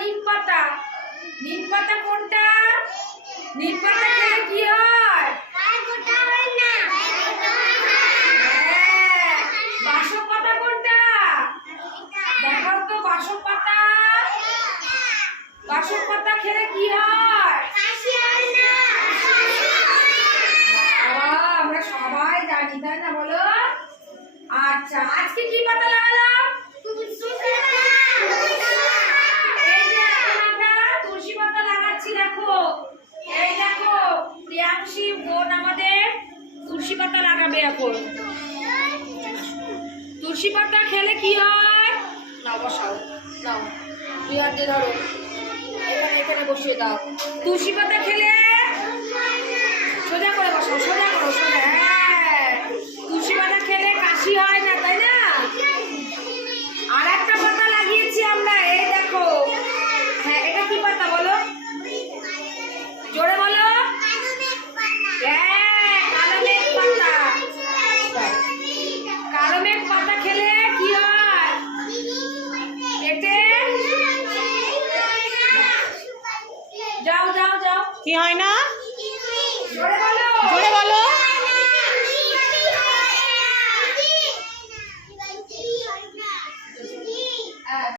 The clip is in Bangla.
নিম পাতা। নিম পাতা কোনটা? নিম পাতা খেলে কি হয়? বাসক পাতা কোনটা? দেখাও তো বাসক পাতা। বাসক পাতা খেলে কি হয়? আমরা সবাই জানি, তাই না বলো? আচ্ছা, আজকে কি পাতা লাগালাম? এই যে এখন আমরা তুলসী পাতা লাগাচ্ছি। দেখো, এই দেখো প্রিয়াংশী বোন আমাদের তুলসী পাতা লাগাবে এখন। তুলসী পাতা খেলে কি হয়? নাও বসাও, নাও দুই হাত দিয়ে ধরো, এখানে এখানে বসিয়ে দাও। তুলসী পাতা খেলে সোজা করে বসাও, সোজা করো, সোজা। হ্যাঁ, তুলসী পাতা খেলে কাশি হয় না, তাই না? আর একটা পাতা লাগিয়েছি আমরা, এই দেখো। হ্যাঁ, এটা কি পাতা বলো? জোরে বলো। হ্যাঁ, কালো মেঘ পাতা। কালো মেঘ পাতা খেলে কি হয়? পেটে যাও যাও যাও, কি হয় না?